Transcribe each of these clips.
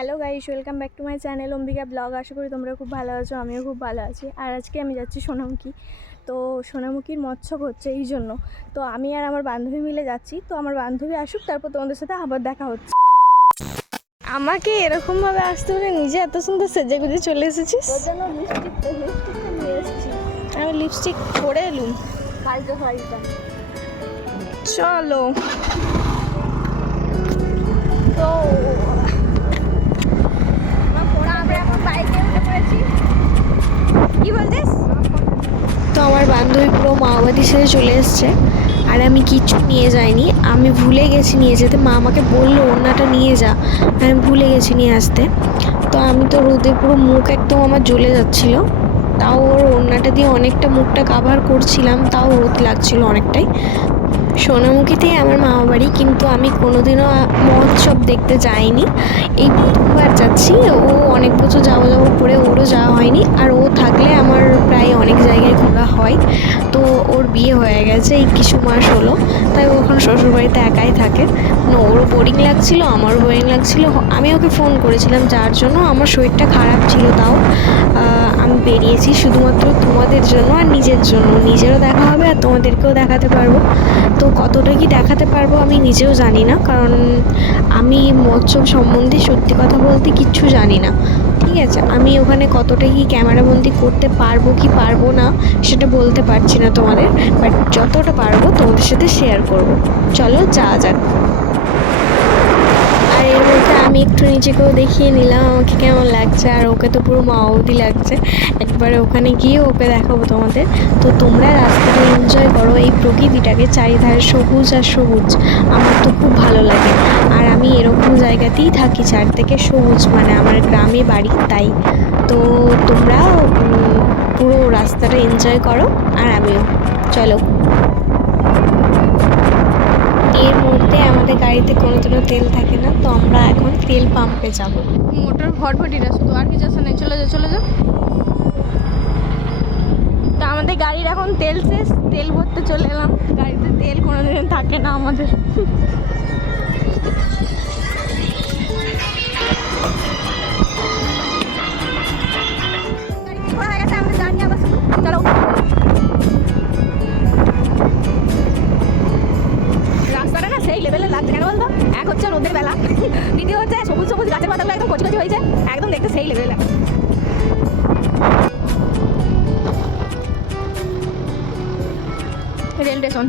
Hello guys welcome back to my channel Ambika blog আশা করি তোমরা খুব ভালো আছো আমিও খুব ভালো আছি। আর আজকে আমি যাচ্ছি সোনামুখী। তো সোনামুখীর মৎস্যক হচ্ছে এই জন্য। তো আমি আর আমার বান্ধবী মিলে যাচ্ছি। তো আমার বান্ধবী আসুক তারপর তোমাদের সাথে আবার দেখা হচ্ছে। আমাকে এরকমভাবে আসতে হলে নিজে এত সুন্দর সেজে গুজে চলে এসেছিস? এসেছি। আমি লিপস্টিক পরে এলুম। চলো। পুরো সেরে চলে এসছে। আর আমি কিচ্ছু নিয়ে যাইনি। আমি ভুলে গেছি নিয়ে যেতে। মা আমাকে বলল ওনাটা নিয়ে যা। আমি ভুলে গেছি নিয়ে আসতে। তো আমি তো রোদে পুরো মুখ একদম আমার জ্বলে যাচ্ছিল। তাও ওর ওড়নাটা দিয়ে অনেকটা মুখটা কাভার করছিলাম। তাও রোদ লাগছিল অনেকটাই। সোনামুখীতেই আমার মামা বাড়ি কিন্তু আমি কোনোদিনও মহোৎসব দেখতে যাইনি। এই প্রথমবার যাচ্ছি, ও অনেক বছর যাব যাব করে ওরও যাওয়া হয়নি, আর ও থাকলে আমার প্রায় অনেক জায়গায় ঘোরা হয়। তো ওর বিয়ে হয়ে গেছে, এই কিছু মাস হলো, তাই ও এখন শ্বশুরবাড়িতে একাই থাকে। ওরও বোরিং লাগছিল, আমারও বোরিং লাগছিল আমি ওকে ফোন করেছিলাম যার জন্য, আমার শরীরটা খারাপ ছিল তাও। আমি বেরিয়েছি শুধুমাত্র তোমাদের জন্য আর নিজের জন্য। নিজেরও দেখা হবে আর তোমাদেরকেও দেখাতে পারব। তো কতটা কি দেখাতে পারব আমি নিজেও জানি না, কারণ আমি মৎস্য সম্বন্ধে সত্যি কথা বলতে কিচ্ছু জানি না। ঠিক আছে, আমি ওখানে কতটা কি ক্যামেরাবন্দি করতে পারব কি পারব না সেটা বলতে পারছি না তোমাদের বাট যতটা পারব তোমাদের সাথে শেয়ার করব। চলো যাওয়া যাক। আমি একটু নিজেকেও দেখিয়ে নিলাম, আমাকে কেমন লাগছে? আর ওকে তো পুরো মাওদি লাগছে। একবারে ওখানে গিয়ে ওকে দেখাবো তোমাদের। তো তোমরা রাস্তাটা এনজয় করো এই প্রকৃতিটাকে, চারিধারে সবুজ আর সবুজ। আমার তো খুব ভালো লাগে। আর আমি এরকম জায়গাতেই থাকি, চারদিকে সবুজ মানে আমার গ্রামে বাড়ি, তাই। তো তোমরা পুরো রাস্তাটা এনজয় করো, আর আমিও। চলো। এর মধ্যে আমাদের গাড়িতে কোনো কোনোদিনও তেল থাকে না, তো আমরা এখন তেল পাম্পে যাব। মোটর ভটভটিটা শুধু আর কিছু আছে না চলে যা চলে যা। তো আমাদের গাড়ির এখন তেল শেষ, তেল ভরতে চলে এলাম। গাড়িতে তেল কোনো দিন থাকে না আমাদের। সেই লেভেলের লাগছে কেন বলতো? এক হচ্ছে রোদের বেলা। দ্বিতীয় হচ্ছে সবুজ সবুজ গাছের পাতাগুলো একদম কচি কচি হয়েছে। একদম দেখতে সেই লেভেলে রেল স্টেশন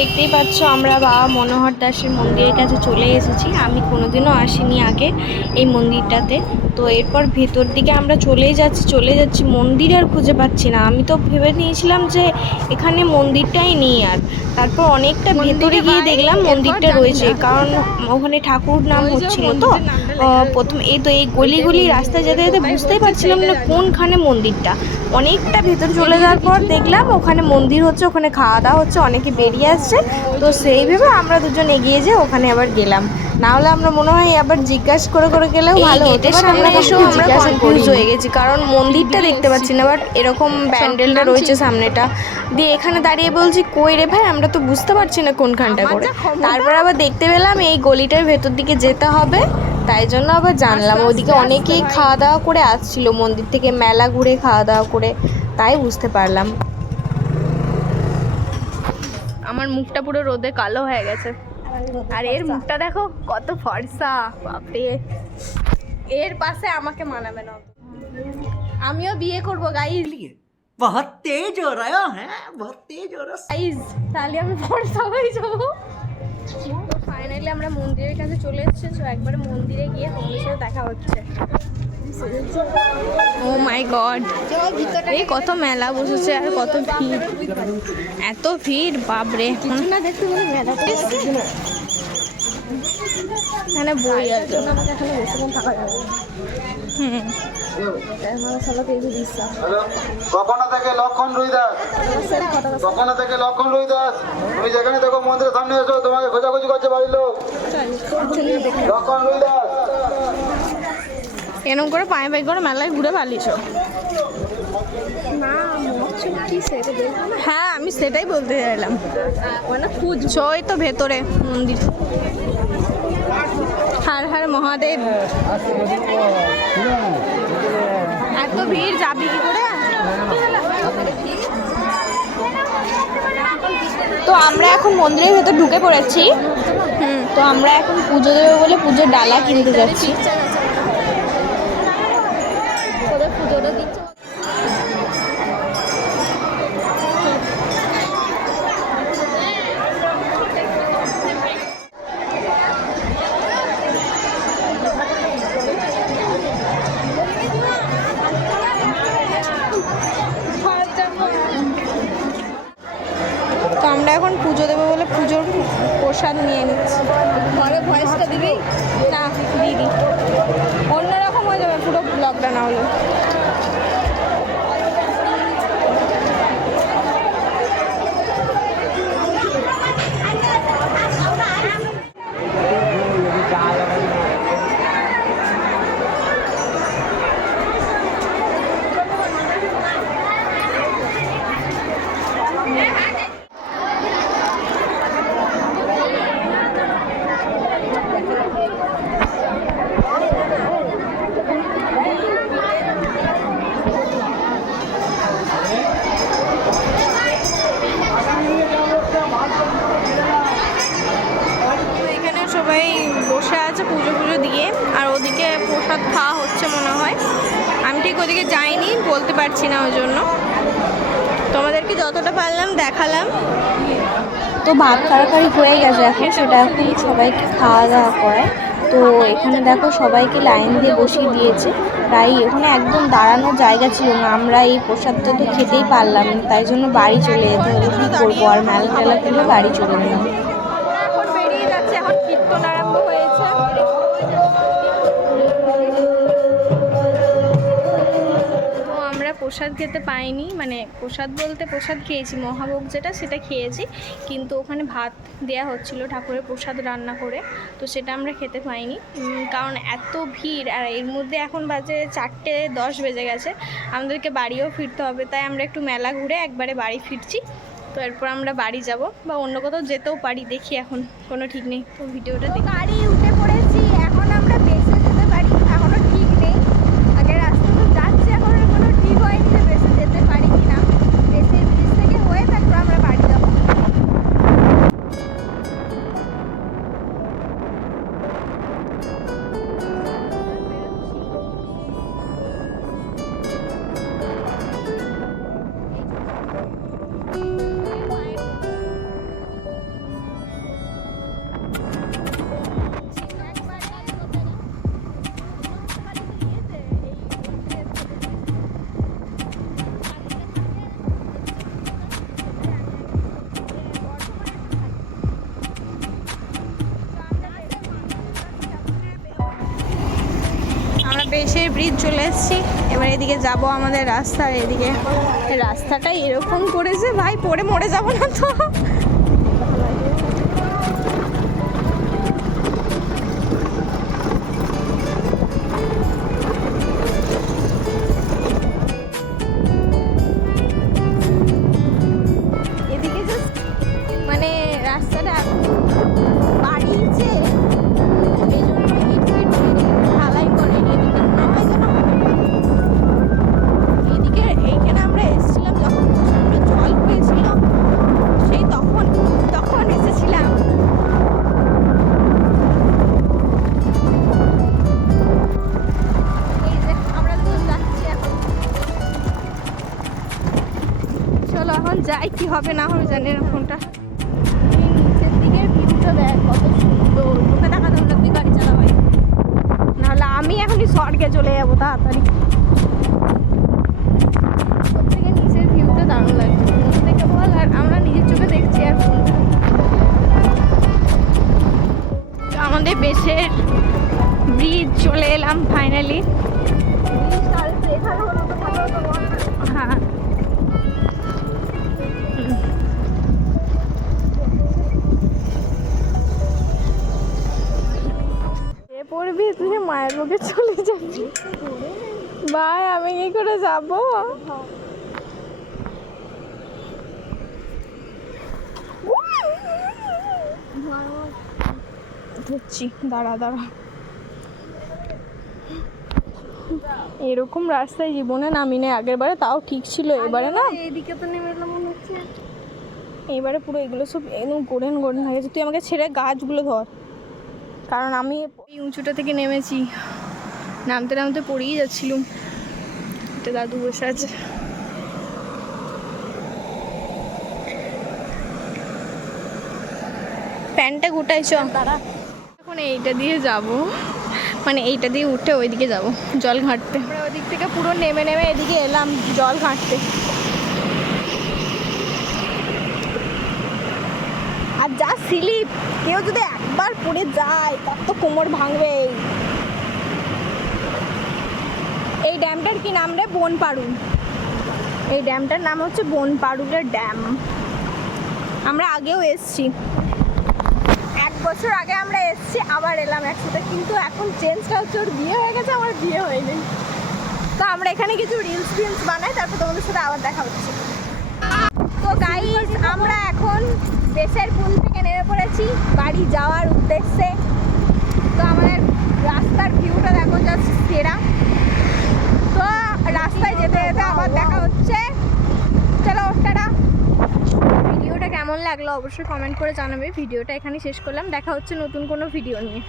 দেখতেই পাচ্ছ আমরা বাবা মনোহর দাসের মন্দিরের কাছে চলে এসেছি। আমি কোনোদিনও আসিনি আগে এই মন্দিরটাতে। তো এরপর ভেতর দিকে আমরা চলেই যাচ্ছি, চলে যাচ্ছি। মন্দির আর খুঁজে পাচ্ছি না। আমি তো ভেবে নিয়েছিলাম যে এখানে মন্দিরটাই নেই আর। তারপর অনেকটা ভেতরে গিয়ে দেখলাম মন্দিরটা রয়েছে কারণ ওখানে ঠাকুর নাম হচ্ছিল তো প্রথম এই তো এই গলি গলি রাস্তায় যেতে যেতে বুঝতেই পারছিলাম না কোনখানে মন্দিরটা। অনেকটা ভেতরে চলে যাওয়ার পর দেখলাম ওখানে মন্দির হচ্ছে ওখানে খাওয়া দাওয়া হচ্ছে অনেকে বেরিয়ে আসছে। তো সেইভাবে আমরা দুজন এগিয়ে যেয়ে ওখানে আবার গেলাম। না হলে আমরা মনে হয় আবার জিজ্ঞাসা করে করে গেলেও ভালো হতো। গেটের সামনে এসেও কখনো আমরা কনফিউজ হয়ে গেছি কারণ মন্দিরটা দেখতে পাচ্ছি না বাট এরকম প্যান্ডেলটা রয়েছে সামনেটা। দিয়ে এখানে দাঁড়িয়ে বলছি কই রে ভাই আমরা তো বুঝতে পারছি না কোনখানটা করে। তারপর আবার দেখতে পেলাম এই গলিটার ভেতর দিকে যেতে হবে তাই জন্য আবার জানলাম। ওদিকে অনেকেই খাওয়া দাওয়া করে আসছিল মন্দির থেকে মেলা ঘুরে খাওয়া দাওয়া করে তাই বুঝতে পারলাম। আমার মুখটা পুরো রোদে কালো হয়ে গেছে। আর এর মুখটা দেখো কত ফর্সা বাপরে। এর পাশে আমাকে মানাবে না। আমিও বিয়ে করব গাইজ বহুত তেজ হো রহা হ্যাঁ বহুত তেজ হো রহা গাইজ তাহলে আমি ফর্সা হয়ে যাব। ফাইনালি আমরা মন্দিরের কাছে চলে এসেছি একবার মন্দিরে গিয়ে তোমাদের দেখা হচ্ছে। ও মাই গড এই কত মেলা বসেছে আর কত ভিড়। এত ভিড়, বাপরে। এখানে বই আছে। কখনো থেকে লক্ষণ রুই দাস কখনো থেকে লক্ষণ রুই দাস তুমি যেখানে দেখো মন্দিরের সামনে এসো, তোমাকে খোঁজাখুঁজি করছে বাড়ির লোক। লক্ষণ রুই দাস এরকম করে পায়ে পায়ে করে মেলায় ঘুরে না হ্যাঁ আমি সেটাই বলতে চাইলাম। মানে ওই তো ভেতরে মন্দির। হার হার মহাদেব। এত ভিড় যাবি কি করে? তো আমরা এখন মন্দিরের ভেতর ঢুকে পড়েছি। হুম। তো আমরা এখন পুজো দেবো বলে পুজোর ডালা কিনতে যাচ্ছি ওদের পুজোটা দিচ্ছে তো আমরা এখন পুজো দেবো বলে পুজোর প্রসাদ নিয়ে নিচ্ছি ঘরে ভয়েসটা দিবি না দিদি অন্যরকম হয়ে যাবে পুরো ব্লগটা না হলে তো এখানে সবাই আছে পুজো পুজো দিয়ে আর ওদিকে প্রসাদ খাওয়া হচ্ছে মনে হয়। আমি ঠিক ওদিকে যাইনি বলতে পারছি না ওই জন্য। তোমাদেরকে যতটা পারলাম দেখালাম। তো ভাত কাড়াকাড়ি হয়ে গেছে এখন সেটা এখন সবাইকে খাওয়া দাওয়া করে। তো এখানে দেখো সবাইকে লাইন দিয়ে বসিয়ে দিয়েছে। প্রায় এখানে একদম দাঁড়ানোর জায়গা ছিল না আমরা এই প্রসাদটা তো খেতেই পারলাম তাই জন্য বাড়ি চলে যেতে হলো। কী করব আর মেলা টেলা বাড়ি চলে গেলাম এখন বেরিয়ে যাচ্ছে এখন কীর্তন আরম্ভ প্রসাদ খেতে পাইনি। মানে প্রসাদ বলতে প্রসাদ খেয়েছি, মহাভোগ যেটা সেটা খেয়েছি। কিন্তু ওখানে ভাত দেয়া হচ্ছিল ঠাকুরের প্রসাদ রান্না করে, তো সেটা আমরা খেতে পাইনি। কারণ এত ভিড়, আর এর মধ্যে এখন বাজে চারটে দশ বেজে গেছে। আমাদেরকে বাড়িও ফিরতে হবে, তাই আমরা একটু মেলা ঘুরে একবারে বাড়ি ফিরছি। তো এরপর আমরা বাড়ি যাব, বা অন্য কোথাও যেতেও পারি, দেখি এখন। কোনো ঠিক নেই। তো ভিডিওটা দেখি। ব্রিজ চলে এসেছি। এবার এদিকে যাব আমাদের রাস্তার এদিকে। রাস্তাটা এরকম করেছে, ভাই পড়ে মরে যাব না তো। হবে, না হবে জানি না ফোনটা। নিচের দিকের ভিউটা দেখ, কত সুন্দর। তোকে দেখাতে হলে তুই গাড়ি চালাবাই নাহলে আমি এখনই স্বর্গে চলে যাব, তাড়াতাড়ি। নিচের ভিউটা দারুণ লাগছে। থেকে বল আর আমরা নিজের চোখে দেখছি আমাদের বেশের ব্রিজ চলে এলাম ফাইনালি তুই মায়ের বুকে চলে যাবি। ভাই আমি কি করে যাব? বুঝছি দাঁড়া দাঁড়া। এরকম রাস্তায় জীবনে নামিনে আগের বারে তাও ঠিক ছিল এবারে না? এইদিকে তো নেমে এলাম মনে হচ্ছে। এবারে পুরো এগুলো সব একদম গোড়েন গোড়েন হয়ে গেছে। তুই আমাকে ছেড়ে গাছগুলো ধর। কারণ আমি এই উঁচুটা থেকে নেমেছি। নামতে নামতে পড়েই যাচ্ছিলুম। একটা দাদু বসে আছে। প্যান্টটা গোটাই তারা এখন এইটা দিয়ে যাব। মানে এইটা দিয়ে উঠে ওইদিকে যাব জল ঘাঁটতে। আমরা ওইদিক থেকে পুরো নেমে নেমে এদিকে এলাম জল ঘাঁটতে। যা স্লিপ কেউ যদি একবার পড়ে যায়, তার তো কোমর ভাঙবে এই ড্যামটার কি নাম রে? বনপাড়ুল এই ড্যামটার নাম হচ্ছে বনপাড়ুলের ড্যাম। আমরা আগেও এসছি। এক বছর আগে আমরা এসছি, আবার এলাম একসাথে, কিন্তু এখন চেঞ্জটা হচ্ছে ওর বিয়ে হয়ে গেছে, আমার বিয়ে হয়নি। তো আমরা এখানে কিছু রিলস ফিলস বানাই, তারপর তোমাদের সাথে আবার দেখা হচ্ছে। তো গাইস আমরা এখন দেশের পুল থেকে নেমে পড়েছি, বাড়ি যাওয়ার উদ্দেশ্যে। তো আমাদের রাস্তার ভিউটা দেখো জাস্ট সেরা। তো রাস্তায় যেতে যেতে আবার দেখা হচ্ছে। চলো, টাটা। ভিডিওটা কেমন লাগল অবশ্যই কমেন্ট করে জানাবে। ভিডিওটা এখানে শেষ করলাম। দেখা হচ্ছে নতুন কোনো ভিডিও নিয়ে।